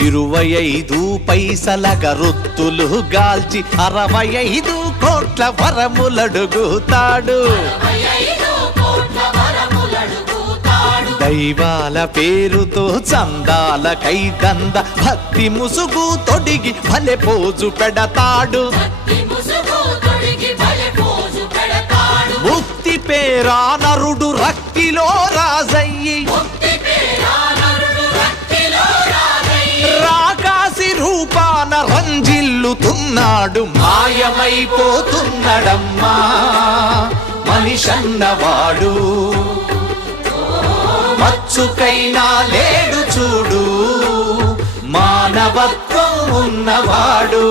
25 పైసల గరొత్తులు గాల్చి 65 కోట్ల వరములడుగుతాడు. దైవాల పేరుతో చందాల కైదంద భక్తి ముసుగు తొడిగి భలే పోజు పెడతాడు. ముక్తి పేరా నరుడు రక్తిలో రాజయ్యి రాకాసి రూపాన రంజిల్లుతున్నాడు. మాయమైపోతున్నాడమ్మా మనిషన్నవాడు, మచ్చుకైనా లేడు చూడు మానవత్వం ఉన్నవాడు.